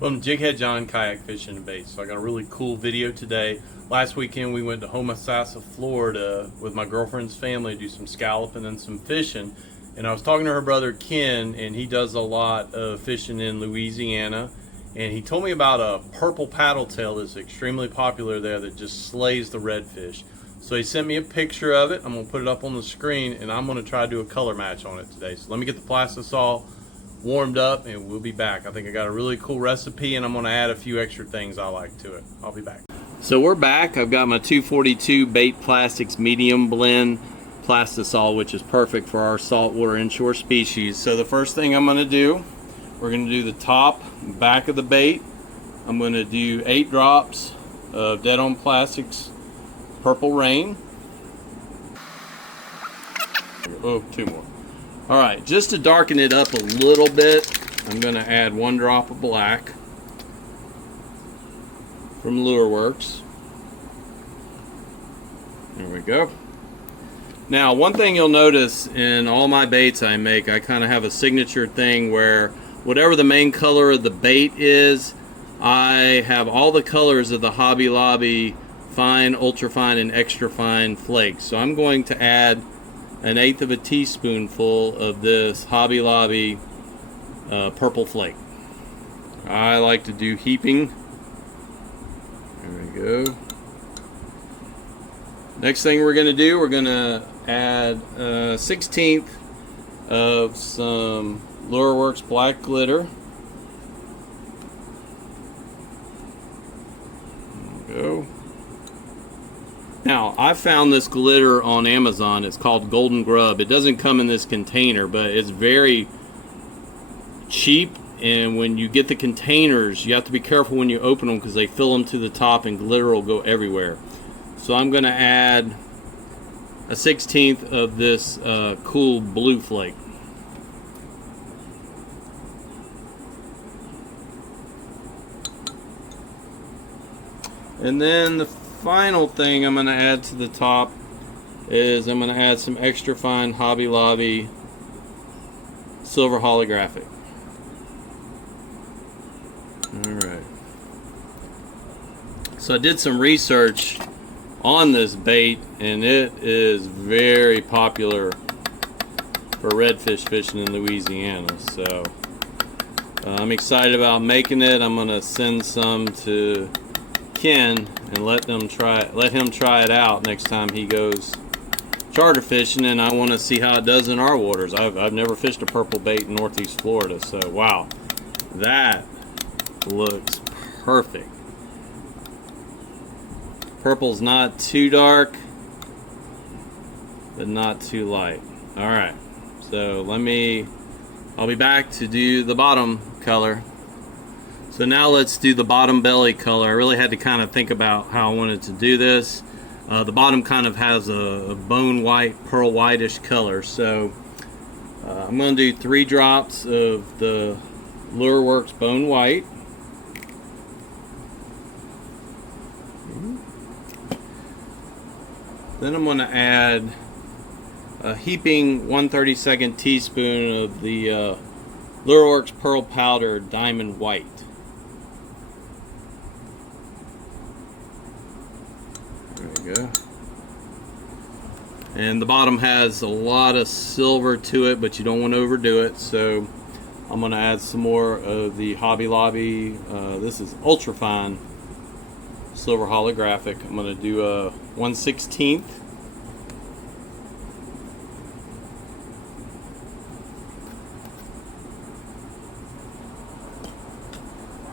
Welcome to JigHeadJon Kayak Fishing and Baits. So I got a really cool video today. Last weekend we went to Homosassa, Florida with my girlfriend's family to do some scalloping and some fishing. And I was talking to her brother Ken, and he does a lot of fishing in Louisiana. And he told me about a purple paddle tail that's extremely popular there that just slays the redfish. So he sent me a picture of it. I'm going to put it up on the screen, and I'm going to try to do a color match on it today. So let me get the plastisol warmed up and we'll be back. I think I got a really cool recipe, and I'm going to add a few extra things I like to it. I'll be back. So we're back. I've got my 242 Bait Plastics medium blend plastisol, which is perfect for our saltwater inshore species. So the first thing I'm going to do, we're going to do the top back of the bait. I'm going to do 8 drops of Dead On Plastics Purple Rain. Oh, 2 more. Alright, just to darken it up a little bit, I'm going to add 1 drop of black from LureWorks. There we go. Now, one thing you'll notice in all my baits I make, I kind of have a signature thing where whatever the main color of the bait is, I have all the colors of the Hobby Lobby fine, ultra fine, and extra fine flakes. So I'm going to add 1/8 of a teaspoonful of this Hobby Lobby purple flake. I like to do heaping. There we go. Next thing we're going to do, we're going to add 1/16 of some LureWorks black glitter. There we go. Now, I found this glitter on Amazon. It's called Golden Grub. It doesn't come in this container, but it's very cheap, and when you get the containers, you have to be careful when you open them because they fill them to the top and glitter will go everywhere. So I'm going to add 1/16 of this cool blue flake. And then the final thing I'm going to add to the top is I'm going to add some extra fine Hobby Lobby silver holographic. Alright. So I did some research on this bait, and it is very popular for redfish fishing in Louisiana. So I'm excited about making it. I'm going to send some to Ken and let him try it out next time he goes charter fishing, and I want to see how it does in our waters. I've never fished a purple bait in Northeast Florida, so wow, that looks perfect. Purple's not too dark, but not too light. All right, so I'll be back to do the bottom color. So now let's do the bottom belly color. I really had to kind of think about how I wanted to do this. The bottom kind of has a bone white, pearl whitish color. So I'm going to do 3 drops of the LureWorks bone white. Then I'm going to add a heaping 1/32 teaspoon of the LureWorks Pearl Powder Diamond White. There we go. And the bottom has a lot of silver to it, but you don't want to overdo it, so I'm going to add some more of the Hobby Lobby. This is ultra fine silver holographic. I'm going to do a 1/16.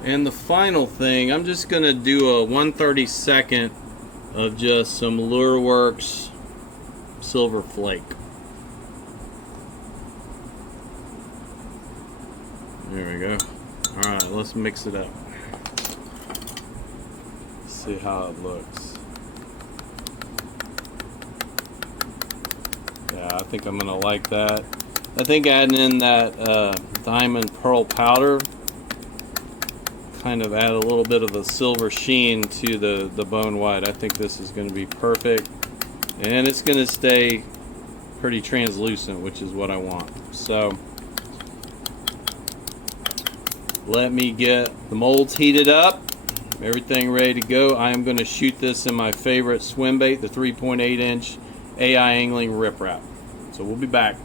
And the final thing, I'm just going to do a 1/32 of just some LureWorks silver flake. There we go. Alright, let's mix it up. See how it looks. Yeah, I think I'm going to like that. I think adding in that diamond pearl powder kind of add a little bit of a silver sheen to the bone white. I think this is going to be perfect, and it's going to stay pretty translucent, which is what I want. So let me get the molds heated up. Everything ready to go. I am going to shoot this in my favorite swim bait, the 3.8 inch AI angling riprap. So we'll be back.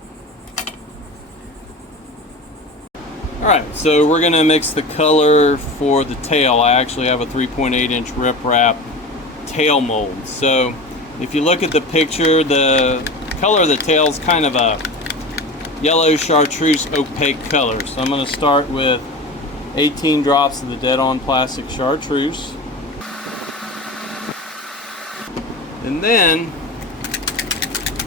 Alright, so we're going to mix the color for the tail. I actually have a 3.8 inch riprap tail mold. So if you look at the picture, the color of the tail is kind of a yellow chartreuse opaque color. So I'm going to start with 18 drops of the Dead On plastic chartreuse. And then,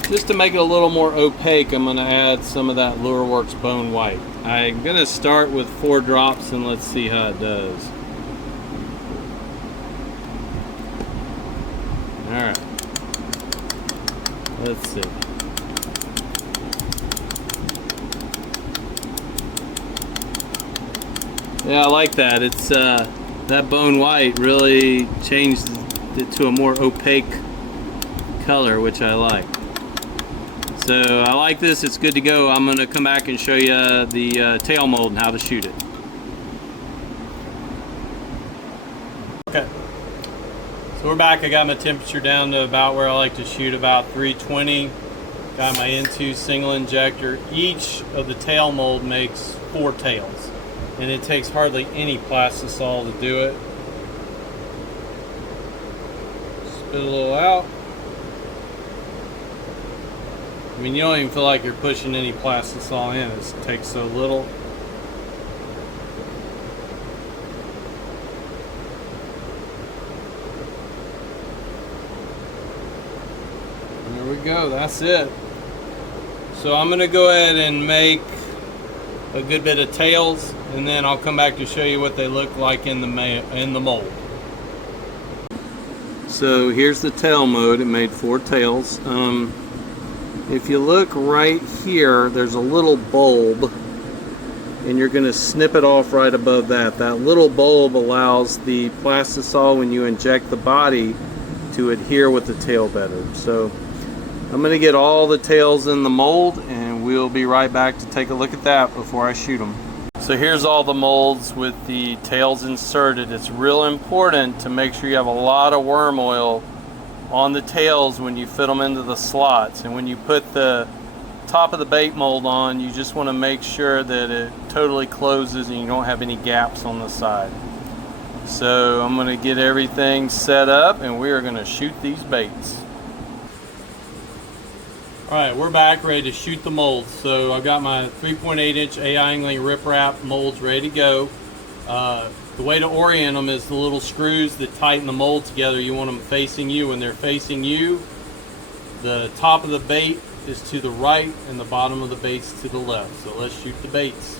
just to make it a little more opaque, I'm going to add some of that Lureworks Bone White. I'm going to start with 4 drops and let's see how it does. Alright. Let's see. Yeah, I like that. It's that Bone White really changed it to a more opaque color, which I like. So I like this. It's good to go. I'm going to come back and show you the tail mold and how to shoot it. Okay. So we're back. I got my temperature down to about where I like to shoot, about 320. Got my N2 single injector. Each of the tail mold makes 4 tails. And it takes hardly any plastisol to do it. Spit a little out. I mean, you don't even feel like you're pushing any plastisol in. It takes so little. And there we go. That's it. So I'm going to go ahead and make a good bit of tails, and then I'll come back to show you what they look like in the mold. So here's the tail mold. It made 4 tails. If you look right here, there's a little bulb, and you're going to snip it off right above that. That little bulb allows the plastisol, when you inject the body, to adhere with the tail better. So I'm going to get all the tails in the mold, and we'll be right back to take a look at that before I shoot them. So here's all the molds with the tails inserted. It's real important to make sure you have a lot of worm oil on the tails when you fit them into the slots. And when you put the top of the bait mold on, you just want to make sure that it totally closes and you don't have any gaps on the side. So I'm going to get everything set up and we are going to shoot these baits. Alright, we're back ready to shoot the molds. So I got my 3.8 inch AI angling riprap molds ready to go. The way to orient them is the little screws that tighten the mold together. You want them facing you. When they're facing you, the top of the bait is to the right and the bottom of the bait's to the left. So let's shoot the baits.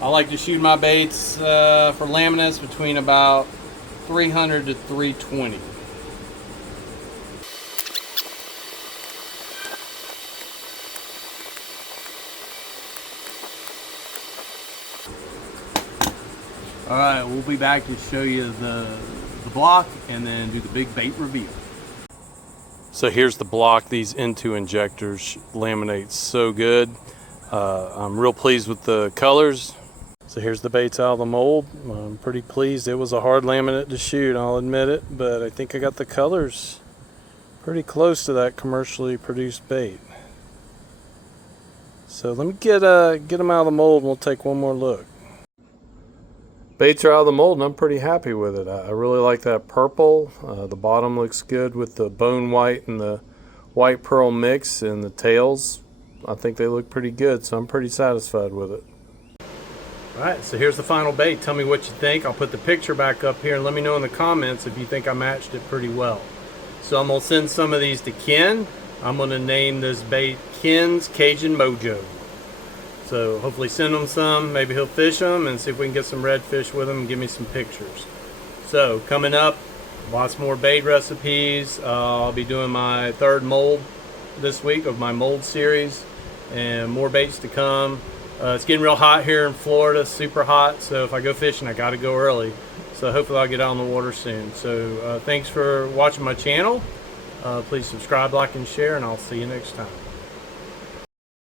I like to shoot my baits for laminates between about 300 to 320. Alright, we'll be back to show you the block and then do the big bait reveal. So here's the block. These N2 injectors laminate so good. I'm real pleased with the colors. So here's the baits out of the mold. I'm pretty pleased. It was a hard laminate to shoot, I'll admit it, but I think I got the colors pretty close to that commercially produced bait. So let me get them out of the mold and we'll take one more look. Baits are out of the mold and I'm pretty happy with it. I really like that purple. The bottom looks good with the bone white and the white pearl mix, and the tails, I think they look pretty good, so I'm pretty satisfied with it. Alright, so here's the final bait. Tell me what you think. I'll put the picture back up here and let me know in the comments if you think I matched it pretty well. So I'm going to send some of these to Ken. I'm going to name this bait Ken's Cajun Mojo. So hopefully send him some, maybe he'll fish them and see if we can get some redfish with him and give me some pictures. So coming up, lots more bait recipes. I'll be doing my 3rd mold this week of my mold series, and more baits to come. It's getting real hot here in Florida, super hot, so if I go fishing I gotta go early. So hopefully I'll get out on the water soon. So thanks for watching my channel. Please subscribe, like, and share, and I'll see you next time.